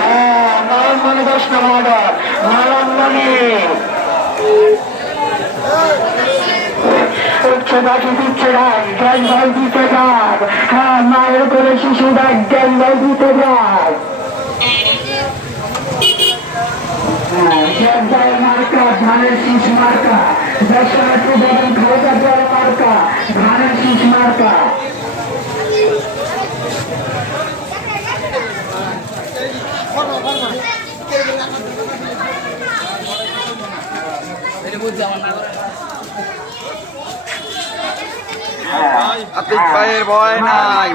হ্যাঁ নয়নমণি 10 নম্বর নয়নমণি উচ্চবাসী দিচ্ছে রায় জ্ঞান ভাই দিতে যাক। হ্যাঁ মায়ের করে শিশু ডাক জ্ঞান ভাই দিতে যাক। মার্কা ধানের শীষ মার্কা দেশনেত্রী বেগম খালেদা জিয়ার মার্কা ধানের শীষ মার্কা। আতিক ভাইয়ের ভয় নাই।